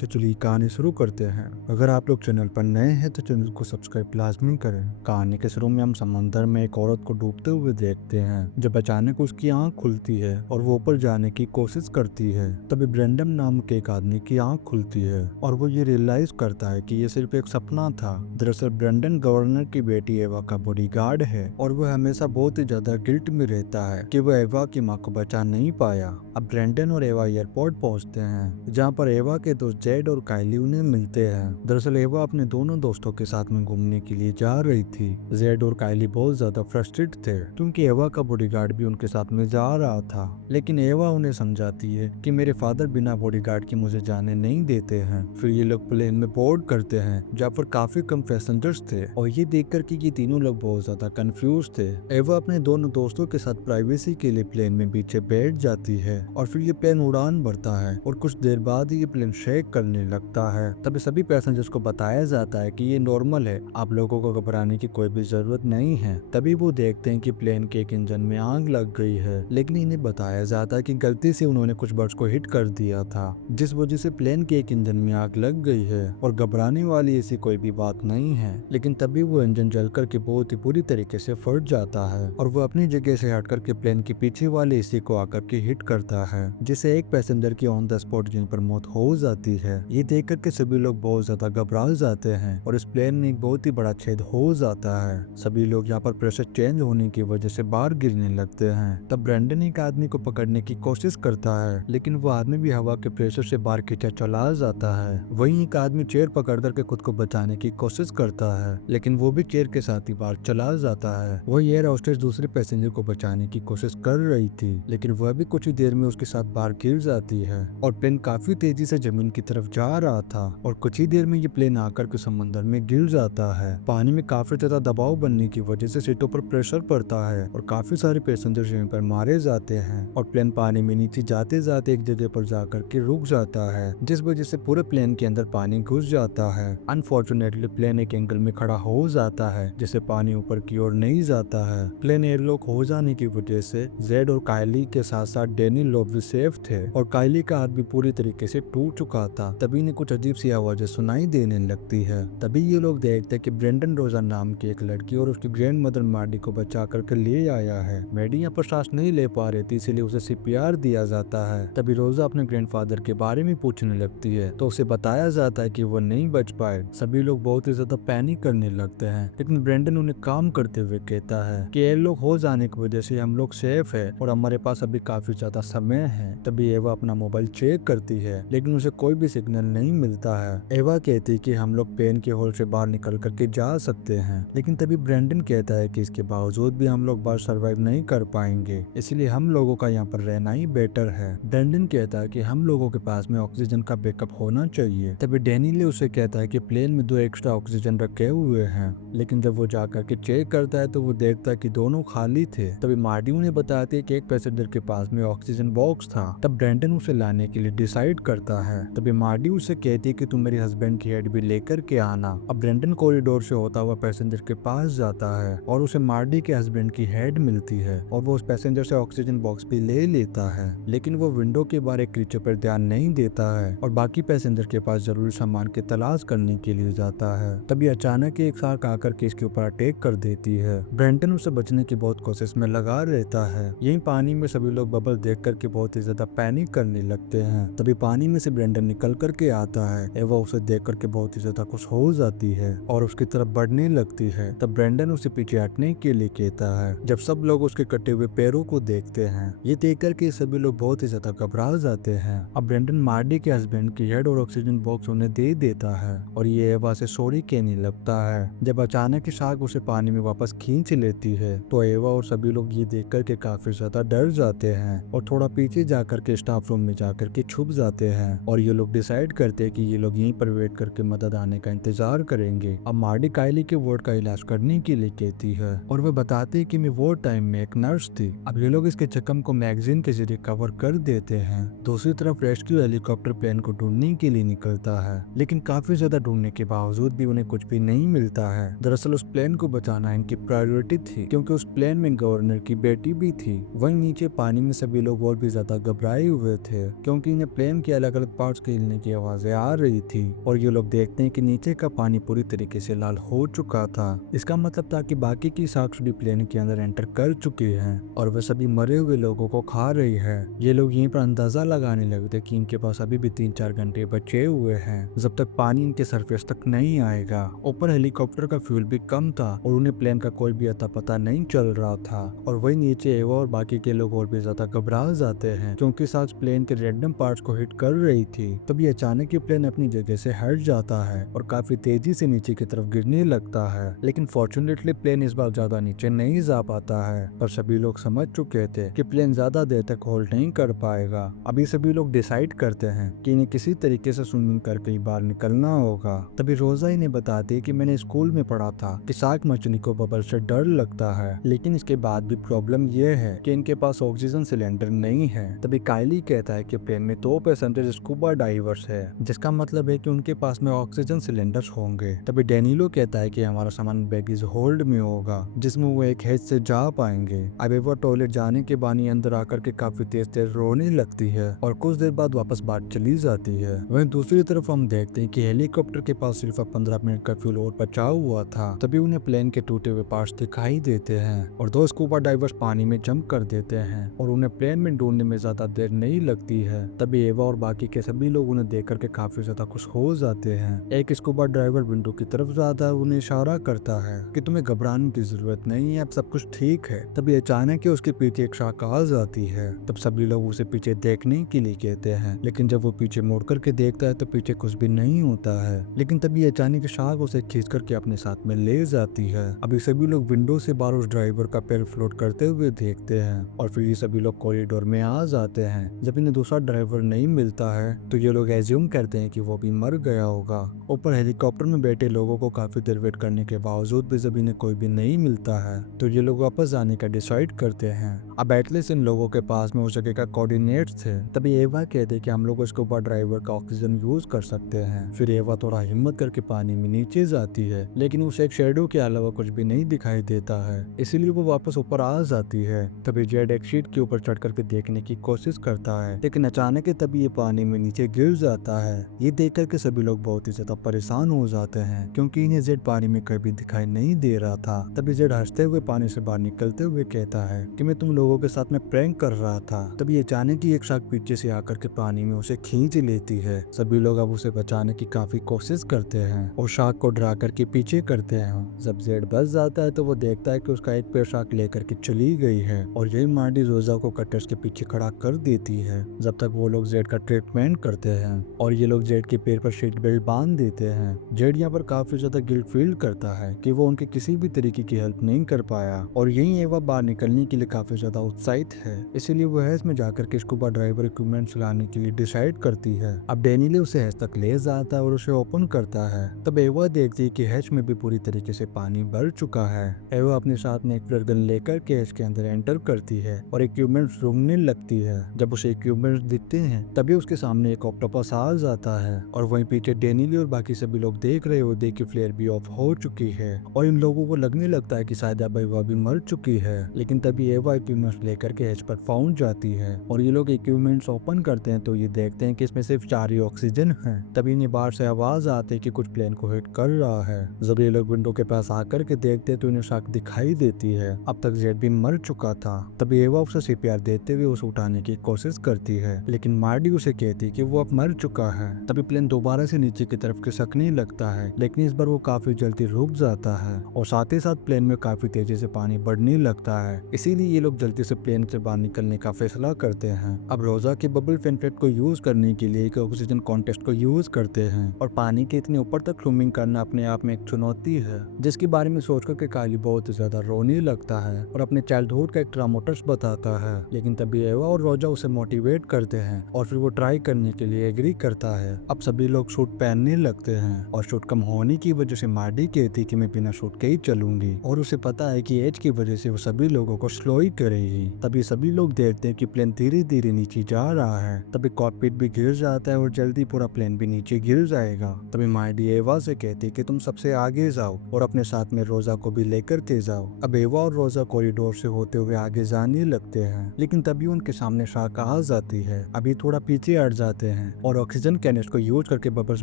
तो चलिए कहानी शुरू करते हैं। अगर आप लोग चैनल पर नए हैं तो चैनल को सब्सक्राइब लाजमी करें। कहानी के शुरू में हम समंदर में एक औरत को डूबते हुए देखते हैं। जब अचानक उसकी आंख खुलती है और वो ऊपर जाने की कोशिश करती है, तभी ब्रेंडम नाम के एक आदमी की आंख खुलती है और वो ये रियलाइज करता है कि ये सिर्फ एक सपना था। दरअसल ब्रेंडन गवर्नर की बेटी एवा का बॉडीगार्ड है और वह हमेशा बहुत ही ज्यादा गिल्ट में रहता है कि वह एवा की माँ को बचा नहीं पाया। अब ब्रेंडन और एवा एयरपोर्ट पहुंचते हैं, जहाँ पर एवा के दोस्त जेड और काइली उन्हें मिलते हैं। दरअसल एवा अपने दोनों दोस्तों के साथ में घूमने के लिए जा रही थी। जेड और काइली बहुत ज्यादा फ्रस्ट्रेट थे क्योंकि एवा का बॉडीगार्ड भी उनके साथ में जा रहा था। लेकिन एवा उन्हें समझाती है कि मेरे फादर बिना बॉडीगार्ड के मुझे जाने नहीं देते हैं। फिर ये लोग प्लेन में बोर्ड करते हैं, जहाँ पर काफी कम पैसेंजर्स थे और ये देखकर कि ये तीनों लोग बहुत ज्यादा कंफ्यूज थे। एवा अपने दोनों दोस्तों के साथ प्राइवेसी के लिए प्लेन में पीछे बैठ जाती है और फिर ये प्लेन उड़ान भरता है और कुछ देर बाद ये प्लेन शेक करने लगता है। तभी सभी पैसेंजर्स को बताया जाता है कि ये नॉर्मल है, आप लोगों को घबराने की कोई भी जरूरत नहीं है। तभी वो देखते हैं कि प्लेन के एक इंजन में आग लग गई है, लेकिन इन्हें बताया जाता है कि गलती से उन्होंने कुछ बर्ड्स को हिट कर दिया था, जिस वजह से प्लेन के एक इंजन में आग लग गई है और घबराने वाली ऐसी कोई भी बात नहीं है। लेकिन तभी वो इंजन जलकर के बहुत ही बुरी तरीके से फट जाता है और वो अपनी जगह से हटकर के प्लेन के पीछे वाले हिस्से को आकर के हिट करता है, जिससे एक पैसेंजर की ऑन द स्पॉट यहीं पर मौत हो जाती है। ये देख करके सभी लोग बहुत ज्यादा घबरा जाते हैं और इस प्लेन में एक बहुत ही बड़ा छेद हो जाता है। सभी लोग यहाँ पर प्रेशर चेंज होने की वजह से बाहर गिरने लगते हैं। तब ब्रेंडन एक आदमी को पकड़ने की कोशिश करता है, लेकिन वो आदमी भी हवा के प्रेशर से बाहर खींचा चला जाता है। वहीं एक आदमी चेयर पकड़ करके खुद को बचाने की कोशिश करता है, लेकिन वो भी चेयर के साथ ही बाहर चला जाता है। वही एयर होस्टेस दूसरे पैसेंजर को बचाने की कोशिश कर रही थी, लेकिन वह भी कुछ ही देर में उसके साथ बाहर गिर जाती है और प्लेन काफी तेजी से जमीन की तरफ जा रहा था और कुछ ही देर में ये प्लेन आकर के समंदर में गिर जाता है। पानी में काफी ज्यादा दबाव बनने की वजह से सीटों पर प्रेशर पड़ता है और काफी सारे पैसेंजर यहीं पर मारे जाते हैं और प्लेन पानी में नीचे जाते जाते एक जगह पर जाकर के रुक जाता है, जिस वजह से पूरे प्लेन के अंदर पानी घुस जाता है। अनफॉर्चुनेटली प्लेन एक एंगल में खड़ा हो जाता है, जिससे पानी ऊपर की ओर नहीं जाता है। प्लेन एयरलॉक हो जाने की वजह से जेड और काइली के साथ साथ डैनी लोग भी सेफ थे और काइली का हाथ भी पूरी तरीके से टूट चुका था। तभी इन्हें कुछ अजीब सी आवाजें सुनाई देने लगती है। तभी ये लोग देखते हैं कि ब्रेंडन रोजा नाम की एक लड़की और उसकी ग्रैंड मदर मार्डी को बचा करके ले आया है। मैडी यहाँ पर सांस नहीं ले पा रही थी, इसलिए उसे सीपीआर दिया जाता है। तभी रोजा अपने ग्रैंडफादर के बारे में पूछने लगती है, तो उसे बताया जाता है कि वो नहीं बच पाए। सभी लोग बहुत ही ज्यादा पैनिक करने लगते हैं, लेकिन ब्रेंडन उन्हें काम करते हुए कहता है कि एयरलॉक हो जाने की वजह से हम लोग सेफ है और हमारे पास अभी काफी ज्यादा समय है। तभी एवा अपना मोबाइल चेक करती है, लेकिन उसे कोई भी सिग्नल नहीं मिलता है। एवा कहती है कि हम लोग पेन के होल से बाहर निकल करके जा सकते हैं, लेकिन तभी ब्रेंडन कहता है कि इसके बावजूद भी हम लोग बाहर सर्वाइव नहीं कर पाएंगे, इसलिए हम लोगों का यहाँ पर रहना ही बेटर है। ब्रेंडन कहता है कि हम लोगों के पास में ऑक्सीजन का बैकअप होना चाहिए। तभी डैनियल उसे कहता है कि प्लेन में 2 एक्स्ट्रा ऑक्सीजन रखे हुए हैं, लेकिन जब वो जाकर के चेक करता है तो वो देखता है कि दोनों खाली थे। तभी मार्डी उन्हें बताती है कि एक पैसेंजर के पास में ऑक्सीजन बॉक्स था। तब ब्रेंडन उसे लाने के लिए डिसाइड करता है। तभी मार्डी उसे कहती है कि तुम मेरे हस्बैंड की हेड भी लेकर के आना। अब ब्रेंडन कॉरिडोर से होता हुआ पैसेंजर के पास जाता है और उसे मार्डी के हस्बैंड की हेड मिलती है और वो उस पैसेंजर से ऑक्सीजन बॉक्स भी ले लेता है, लेकिन वो विंडो के बाहर एक क्रीचर पर ध्यान नहीं देता है और बाकी पैसेंजर के पास जरूरी सामान की तलाश करने के लिए जाता है। तभी अचानक एक शार्क आकर के इसके ऊपर अटैक कर देती है। ब्रेंटन उसे बचने की बहुत कोशिश में लगा रहता है। यही पानी में सभी लोग बबल देख करके बहुत ही ज्यादा पैनिक करने लगते हैं। तभी पानी में से ब्रेंडन निकल करके आता है। एवा उसे देख करके बहुत ही ज्यादा खुश हो जाती है और उसकी तरफ बढ़ने लगती है। तब ब्रेंडन उसे पीछे हटने के लिए कहता है। जब सब लोग उसके कटे हुए पैरों को देखते हैं, ये देख करके सभी लोग बहुत ही ज्यादा घबरा जाते हैं। अब ब्रेंडन मार्डी के हस्बैंड की हेड और ऑक्सीजन बॉक्स उन्हें दे देता है और ये एवा से सॉरी कहने लगता है। जब अचानक शार्क उसे पानी में वापस खींच लेती है तो एवा और सभी लोग ये देख करके काफी ज्यादा डर जाते हैं और थोड़ा पीछे जाकर के स्टाफ रूम में जाकर के छुप जाते हैं और ये लोग डिसाइड करते हैं कि ये लोग यहीं पर वेट करके मदद आने का इंतजार करेंगे। अब मार्डी काइली के वार्ड का इलाज करने के लिए कहती है और वह बताती है कि मैं वो टाइम में एक नर्स थी। अब ये लोग इसके जख्म को मैगजीन के जरिए कवर कर देते हैं। दूसरी तरफ रेस्क्यू हेलीकॉप्टर प्लेन को ढूंढने के लिए निकलता है, लेकिन काफी ज्यादा ढूंढने के बावजूद भी उन्हें कुछ भी नहीं मिलता है। दरअसल उस प्लेन को बचाना इनकी प्रायोरिटी थी, क्योंकि उस प्लेन में गवर्नर की बेटी भी थी। वहीं नीचे पानी में सभी लोग और भी ज्यादा घबराए हुए थे, क्योंकि इन्हें प्लेन के अलग अलग पार्ट्स के हिलने की आवाजें आ रही थी और ये लोग देखते हैं कि नीचे का पानी पूरी तरीके से लाल हो चुका था। इसका मतलब था कि बाकी की शार्क्स भी प्लेन के अंदर एंटर कर चुके हैं और वे सभी मरे हुए लोगों को खा रही है। ये लोग यहीं पर अंदाजा लगाने लगे थे कि इनके पास अभी भी 3-4 घंटे बचे हुए हैं जब तक पानी इनके सरफेस तक नहीं आएगा। ऊपर हेलीकॉप्टर का फ्यूल भी कम था और उन्हें प्लेन का कोई भी अता पता नहीं चल रहा था और वही नीचे एवा और बाकी के लोग और भी ज्यादा घबरा जाते हैं क्योंकि सांस प्लेन के रैंडम पार्ट्स को हिट कर रही थी। तभी अचानक ही प्लेन अपनी जगह से हट जाता है और काफी तेजी से नीचे की तरफ गिरने लगता है, लेकिन फॉर्चुनेटली प्लेन इस बार ज्यादा नीचे नहीं जा पाता है। पर सभी लोग समझ चुके थे कि प्लेन ज्यादा देर तक होल्ड नहीं कर पाएगा। अभी सभी लोग डिसाइड करते हैं कि इन्हें किसी तरीके से स्विमिंग करके बाहर निकलना होगा। तभी रोजा इन्हें बताती है कि मैंने स्कूल में पढ़ा था कि शार्क मछली को बबल से डर लगता है, लेकिन इसके बाद भी प्रॉब्लम यह है कि इनके पास ऑक्सीजन सिलेंडर नहीं है। तभी काइली कहता है कि प्लेन में 2% स्कूबा डाइवर्स है, जिसका मतलब है कि उनके पास में ऑक्सीजन सिलेंडर्स होंगे। तभी डेनिलो कहता है कि हमारा सामान बैगेज होल्ड में होगा जिसमें वो एक हेज से जा पाएंगे। अब वो टॉयलेट जाने के बानी अंदर आकर के काफी तेज तेज रोने लगती है और कुछ देर बाद वापस बात चली जाती है। वहीं दूसरी तरफ हम देखते हैं कि हेलीकॉप्टर के पास सिर्फ 15 मिनट का फ्यूल और बचा हुआ था। तभी उन्हें प्लेन के टूटे हुए पार्ट्स दिखाई देते हैं और 2 स्कूबा डाइवर्स पानी में जंप कर देते हैं और उन्हें प्लेन में ढूंढने में ज्यादा देर नहीं लगती है। तभी एवा और बाकी के सभी लोग उन्हें देख करके काफी ज्यादा खुश हो जाते हैं। एक स्कूबा ड्राइवर विंडो की तरफ जाता है, उन्हें इशारा करता है कि तुम्हें घबराने की जरूरत नहीं है, अब सब कुछ ठीक है। तभी अचानक ही उसके पीछे एक शार्क आ जाती है। तब सभी लोग उसे पीछे देखने के लिए कहते हैं, लेकिन जब वो पीछे मुड़ करके देखता है तो पीछे कुछ भी नहीं होता है। लेकिन तभी अचानक शार्क उसे खींच करके अपने साथ में ले जाती है। अभी सभी लोग विंडो से बाहर उस ड्राइवर का पैर फ्लोट करते हुए देखते हैं और फिर ये सभी लोग कॉरिडोर में आ जाते हैं। जब इन्हें दूसरा ड्राइवर नहीं मिलता है तो ये लोग एज्यूम करते हैं कि वो भी मर गया होगा। ऊपर हेलीकॉप्टर में बैठे लोगों को काफी देर वेट करने के बावजूद भी जब इन्हें कोई भी नहीं मिलता है तो ये लोग वापस जाने का डिसाइड करते हैं। अब एटलीस्ट इन लोगों के पास में उस जगह का कोऑर्डिनेट्स थे। तभी एवा कहते कि हम लोग उसके ऊपर ड्राइवर का ऑक्सीजन यूज कर सकते हैं। फिर एवा थोड़ा हिम्मत करके पानी में नीचे जाती है, लेकिन उसे एक शेडो के अलावा कुछ भी नहीं दिखाई देता है, इसीलिए वो वापस ऊपर आ जाती है। तभी जेड एक शीट के ऊपर चढ़ करके देखने की कोशिश करता है, लेकिन अचानक ही तभी ये पानी में नीचे गिर जाता है। ये देख करके सभी लोग बहुत ही ज्यादा परेशान हो जाते हैं क्योंकि इन्हें जेड पानी में कभी दिखाई नहीं दे रहा था। तभी जेड हंसते हुए पानी से बाहर निकलते हुए कहता है कि मैं तुम लोगों के साथ में प्रैंक कर रहा था। तभी अचानक ही एक शार्क पीछे से आकर के पानी में उसे खींच लेती है। सभी लोग अब उसे बचाने की काफी कोशिश करते हैं और शार्क को डरा करके पीछे करते हैं। जब जेड बच जाता है तो वो देखता है कि उसका एक पैर शार्क लेकर के चली गई है और यही मार्डी रोजा को कटर्स के पीछे खड़ा कर देती है जब तक वो लोग जेड का ट्रीटमेंट करते हैं और ये लोग जेड के पैर पर सीट बेल्ट बांध देते हैं। जेड यहाँ पर काफी ज्यादा गिल्ट फील करता है कि वो उनके किसी भी तरीके की हेल्प नहीं कर पाया और यही एवा बाहर निकलने के लिए काफी ज्यादा उत्साहित है, इसीलिए वो हैज में जाकर के स्कूबा ड्राइवर इक्विपमेंट्स लाने के लिए डिसाइड करती है। अब डेनिले उसे हैज तक ले जाता है और उसे ओपन करता है। तब एवा देखती है कि हैज में भी पूरी तरीके से पानी भर चुका है। एवा अपने साथ में एक फ्लर गन लेकर के हैज के अंदर एंटर करती है और इक्विपमेंट्स सूंघने लगती है। जब उसे इक्विपमेंट्स दिखते हैं तभी उसके सामने एक ऑक्टोपस आ जाता है और वहीं पीछे डेनिली और बाकी सभी लोग देख रहे होते कि फ्लेयर भी ऑफ हो चुकी है और इन लोगों को लगने लगता है कि शायद अब एवा भी मर चुकी है। लेकिन तभी एवा इक्विपमेंट्स लेकर के हैज पर पहुंच जाती है और ये लोग इक्विपमेंट्स ओपन करते हैं तो ये देखते हैं कि इसमें सिर्फ 4 ही ऑक्सीजन है। तभी इन्हें बाहर से आवाज आती है कि कुछ प्लेन को हिट कर रहा है। जब ये लोग विंडो के पास आकर के देखते हैं तो इन्हें शार्क दिखाई देती है। अब तक जेड भी मर चुका था। तभी एवा उसे सीपीआर देते हुए उसे उठाने की कोशिश करती है, लेकिन मार्डी उसे कहती है कि वो अब मर चुका है। तभी प्लेन दोबारा से नीचे की तरफ खिसकने लगता है, लेकिन इस बार वो काफी जल्दी रुक जाता है और साथ ही साथ प्लेन में काफी तेजी से पानी बढ़ने लगता है। इसीलिए ये लोग जल्दी से प्लेन से बाहर निकलने का फैसला करते हैं। अब रोजा के बबल फेंटेट को यूज करने के लिए एक ऑक्सीजन कॉन्टेस्ट को यूज करते हैं और पानी के इतने ऊपर तक स्विमिंग करना अपने आप में एक चुनौती है, जिसके बारे में सोचकर के काली बहुत ज्यादा रोने लगता है और अपने चाइल्डहुड का एक ट्रामोटर्स बताता है। लेकिन तभी एवा और रोजा उसे मोटिवेट करते हैं और फिर वो ट्राई करने के लिए एग्री करता है। अब सभी लोग सूट पहनने लगते हैं और सूट कम होने की वजह से मार्डी कहती कि मैं बिना सूट के ही चलूंगी और उसे पता है कि एज की वजह से वो सभी लोगों को स्लो ही करेगी। तभी सभी लोग देखते हैं कि प्लेन धीरे धीरे नीचे जा रहा है। तभी कॉकपिट भी गिर जाता है और जल्दी पूरा प्लेन भी नीचे गिर जाएगा। तभी मार्डी एवा से कहती कि तुम सबसे आगे जाओ और अपने साथ में रोजा को भी लेकर के जाओ। अब एवा और रोजा कॉरिडोर से होते हुए आगे जाने लगते हैं, लेकिन तभी उनके सामने शार्क आ जाती है। अभी थोड़ा पीछे हट जाते हैं और ऑक्सीजन कैनिस्ट को यूज करके बबल्स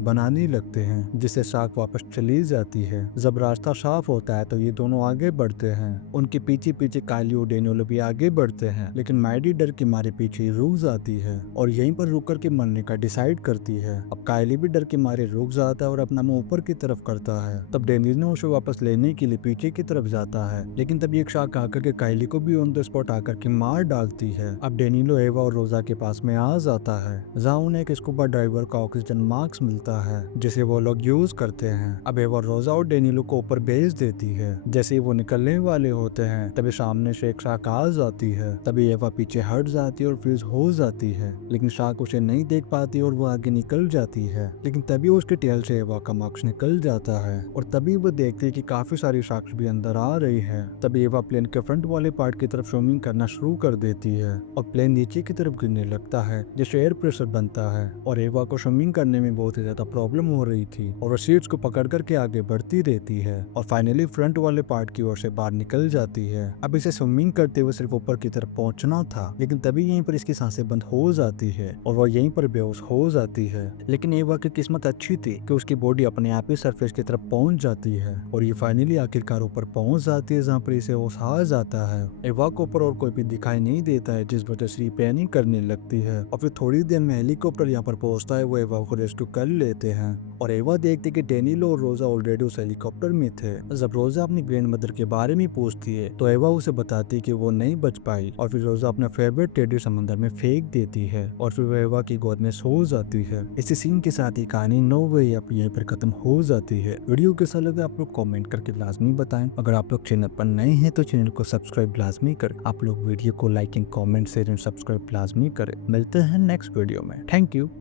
बनाने लगते हैं, जिससे शार्क वापस चली जाती है। जब रास्ता साफ होता है तो ये दोनों आगे बढ़ते हैं। उनके पीछे पीछे कायली और डेनियल भी आगे बढ़ते हैं, लेकिन मैडी डर के मारे पीछे रुक जाती है और यहीं पर रुक कर के मरने का डिसाइड करती है। अब कायली भी डर के मारे रुक जाता है और अपना मुंह ऊपर की तरफ करता है। तब डेनियल उसे वापस लेने के लिए पीछे की तरफ जाता है, लेकिन तब एक शार्क आकर के कायली को भी ऑन द स्पॉट आकर के मार डालती है। अब डेनिलो एवा और रोजा के पास में आ जाता है, जहाँ उन्हें एक स्कूबा ड्राइवर का ऑक्सीजन मास्क मिलता है, जिसे वो लोग यूज करते हैं। अब एवा रोजा और डेनिलो को ऊपर भेज देती है। जैसे ही वो निकलने वाले होते हैं तभी सामने से एक शार्क आ जाती है। तभी एवा पीछे हट जाती है और फ्रीज हो जाती है, लेकिन शार्क उसे नहीं देख पाती और वो आगे निकल जाती है। लेकिन तभी उसके टेल से एवा का मास्क निकल जाता है और तभी वो देखती है कि काफी सारी शार्क्स भी अंदर आ रही है। तभी एवा प्लेन के फ्रंट वाले पार्ट की तरफ स्विमिंग करना शुरू कर देती है और प्लेन नीचे की तरफ गिरने लगता है, जिससे एयर प्रेशर बनता है और एवा को स्विमिंग करने में बहुत ही ज्यादा प्रॉब्लम हो रही थी और वो सीट्स को पकड़ करके आगे बढ़ती रहती है और फाइनली फ्रंट वाले पार्ट की ओर से बाहर निकल जाती है। अब इसे स्विमिंग करते हुए सिर्फ ऊपर की तरफ पहुंचना था, लेकिन तभी यहीं पर इसकी सांसें बंद हो जाती है और वो यहीं पर बेहोश हो जाती है। लेकिन एवा की किस्मत अच्छी थी कि उसकी बॉडी अपने आप ही सरफेस की तरफ पहुंच जाती है और ये फाइनली आखिरकार ऊपर पहुंच जाती है, जहाँ पर इसे होश आ जाता है। एवा को ऊपर और कोई भी दिखाई नहीं देता है, जिस वजह से पैनिक करने लगती है और फिर थोड़ी देर में हेलीकॉप्टर यहाँ पर पहुंचता है। वो एवा को रेस्क्यू कर लेते हैं और एवा देखती कि डेनिलो और रोजा ऑलरेडी उस हेलीकॉप्टर में थे। जब रोजा अपनी ग्रैंड मदर के बारे में पूछती है तो एवा उसे बताती है कि वो नहीं बच पाई और फिर रोजा अपना फेवरेट टेडी समंदर में फेंक देती है और फिर वो एवा की गोद में सो जाती है। इसी सीन के साथ ही कहानी नो वे अप यहीं पर खत्म हो जाती है। वीडियो कैसा लगा आप लोग कमेंट करके लाजमी बताएं। अगर आप लोग चैनल पर नए हैं तो चैनल को सब्सक्राइब लाजमी करें। आप लोग वीडियो को like, comment, share and subscribe लाजमी करें। मिलते हैं नेक्स्ट वीडियो में। Thank you.